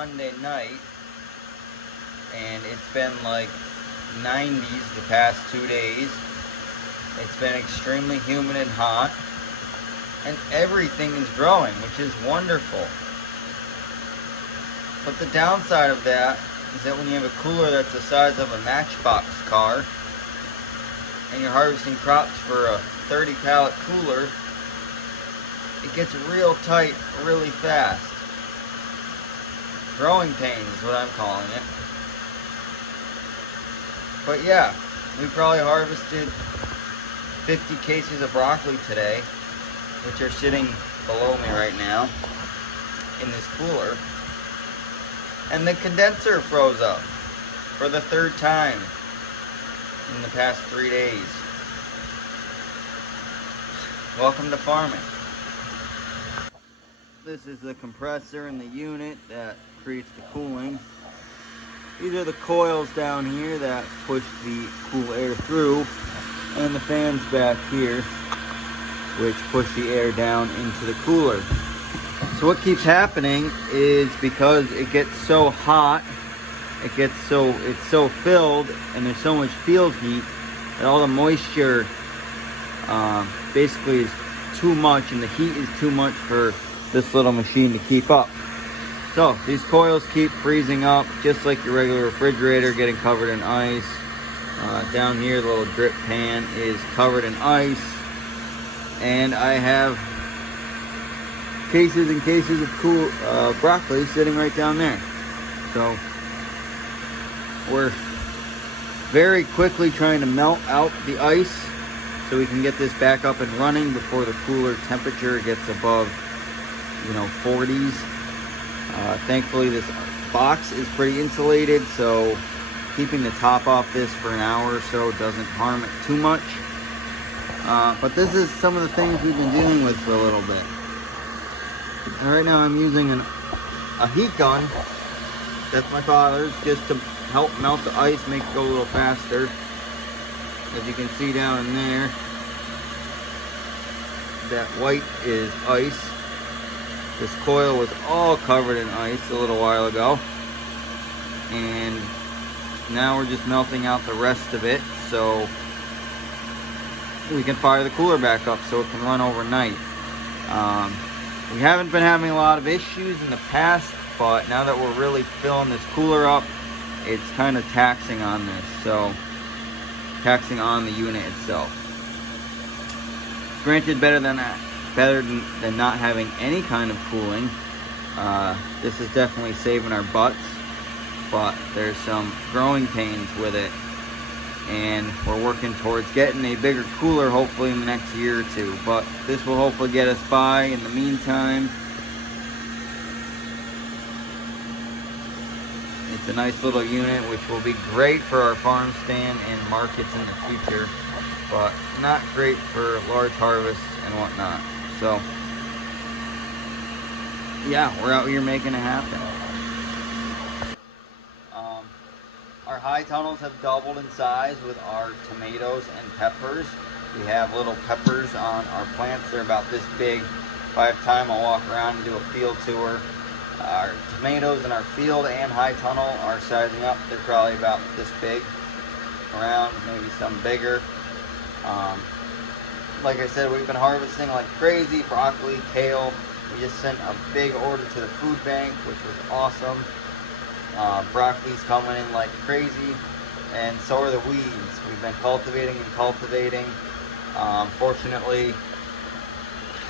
Monday night, and it's been like 90s the past 2 days. It's been extremely humid and hot, and everything is growing, which is wonderful. But the downside of that is that when you have a cooler that's the size of a matchbox car, and you're harvesting crops for a 30 pallet cooler, it gets real tight really fast. Growing pains is what I'm calling it. But yeah, we probably harvested 50 cases of broccoli today, which are sitting below me right now in this cooler. And the condenser froze up for the third time in the past 3 days. Welcome to farming. This is the compressor in the unit that creates the cooling. These are the coils down here that push the cool air through, and the fans back here which push the air down into the cooler. So what keeps happening is, because it gets so hot, it's so filled, and there's so much field heat that all the moisture basically is too much, and the heat is too much for this little machine to keep up. So these coils keep freezing up, just like your regular refrigerator getting covered in ice. Down here, the little drip pan is covered in ice, and I have cases and cases of cool broccoli sitting right down there. So we're very quickly trying to melt out the ice so we can get this back up and running before the cooler temperature gets above 40s. Thankfully this box is pretty insulated, so keeping the top off this for an hour or so doesn't harm it too much. But this is some of the things we've been dealing with for a little bit. And right now I'm using a heat gun. That's my father's, just to help melt the ice, make it go a little faster. As you can see down in there, that white is ice. This coil was all covered in ice a little while ago, and now we're just melting out the rest of it so we can fire the cooler back up so it can run overnight. We haven't been having a lot of issues in the past, but now that we're really filling this cooler up, it's kind of taxing on this, so taxing on the unit itself. Granted, better than not having any kind of cooling. This is definitely saving our butts, but there's some growing pains with it, and we're working towards getting a bigger cooler hopefully in the next year or two, but this will hopefully get us by. In the meantime, it's a nice little unit which will be great for our farm stand and markets in the future, but not great for large harvests and whatnot. So yeah, we're out here making it happen. Our high tunnels have doubled in size with our tomatoes and peppers. We have little peppers on our plants. They're about this big. If I have time, I'll walk around and do a field tour. Our tomatoes in our field and high tunnel are sizing up. They're probably about this big, around, maybe some bigger. Like I said, we've been harvesting like crazy. Broccoli, kale. We just sent a big order to the food bank, which was awesome. Broccoli's coming in like crazy, and so are the weeds. We've been cultivating and cultivating. Fortunately,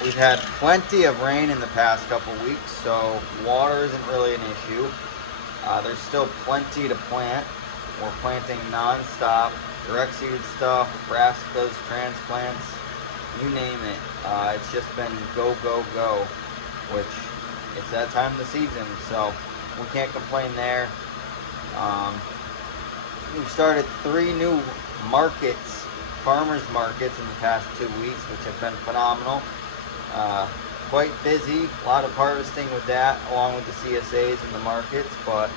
we've had plenty of rain in the past couple weeks, so water isn't really an issue. There's still plenty to plant. We're planting non-stop, direct seeded stuff, brassicas, transplants, you name it. It's just been go, go, go, which it's that time of the season, so we can't complain there. We've started 3 new markets, farmers markets, in the past 2 weeks, which have been phenomenal. Quite busy, a lot of harvesting with that, along with the CSAs and the markets, but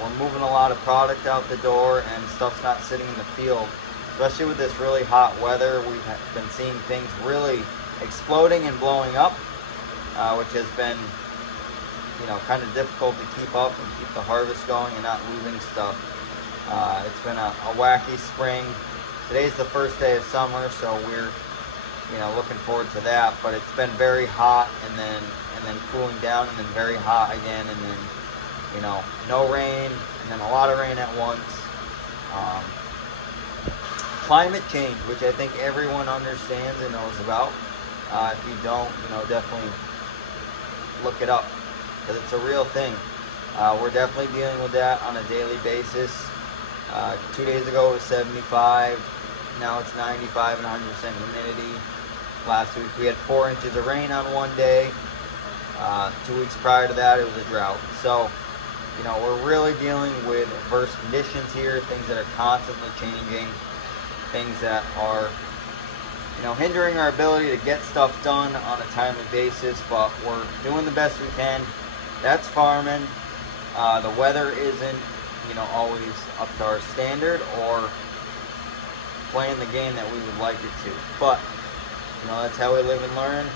we're moving a lot of product out the door, and stuff's not sitting in the field. Especially with this really hot weather, we've been seeing things really exploding and blowing up, which has been you know, kind of difficult to keep up and keep the harvest going and not losing stuff. It's been a wacky spring. Today's the first day of summer, so we're, you know, looking forward to that. But it's been very hot, and then cooling down, and then very hot again, and then, you know, no rain, and then a lot of rain at once. Climate change, which I think everyone understands and knows about. If you don't, you know, definitely look it up, because it's a real thing. We're definitely dealing with that on a daily basis. 2 days ago it was 75, now it's 95 and 100% humidity. Last week we had 4 inches of rain on one day. 2 weeks prior to that it was a drought. So, you know, we're really dealing with adverse conditions here, things that are constantly changing, things that are, you know, hindering our ability to get stuff done on a timely basis, but we're doing the best we can. That's farming. The weather isn't, you know, always up to our standard or playing the game that we would like it to. But, you know, that's how we live and learn.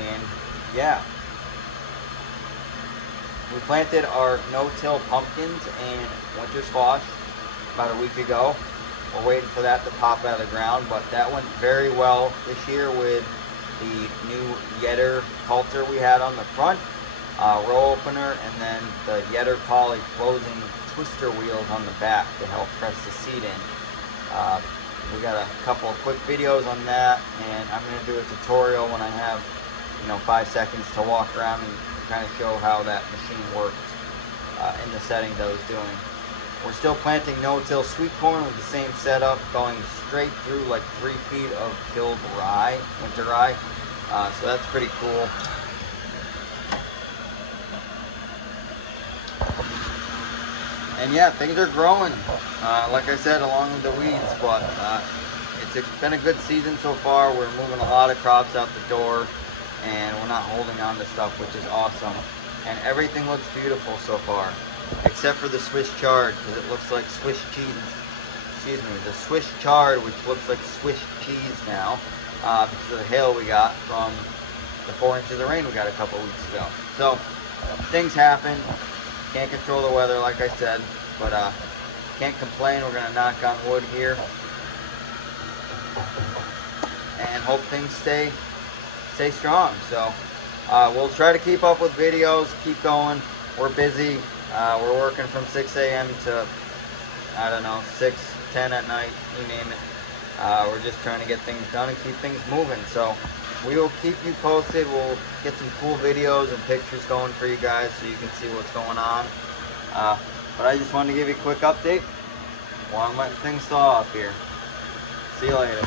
And yeah. We planted our no-till pumpkins and winter squash about a week ago. We're waiting for that to pop out of the ground, but that went very well this year with the new Yetter halter we had on the front, row opener, and then the Yetter Poly closing twister wheels on the back to help press the seed in. We got a couple of quick videos on that, and I'm going to do a tutorial when I have, you know, 5 seconds to walk around and kind of show how that machine worked in the settings I was doing. We're still planting no-till sweet corn with the same setup, going straight through like 3 feet of killed rye, winter rye. So that's pretty cool. And yeah, things are growing, like I said, along with the weeds, but it's been a good season so far. We're moving a lot of crops out the door, and we're not holding on to stuff, which is awesome. And everything looks beautiful so far, except for the Swiss chard, because it looks like Swiss cheese. Excuse me, the Swiss chard, which looks like Swiss cheese now, because of the hail we got from the 4 inches of rain we got a couple weeks ago. So things happen. Can't control the weather, like I said, but can't complain. We're gonna knock on wood here and hope things stay strong. So we'll try to keep up with videos, keep going. We're busy. We're working from 6 a.m. to, I don't know, 6, 10 at night, you name it. We're just trying to get things done and keep things moving. So we will keep you posted. We'll get some cool videos and pictures going for you guys so you can see what's going on. But I just wanted to give you a quick update while I'm letting things thaw up here. See you later.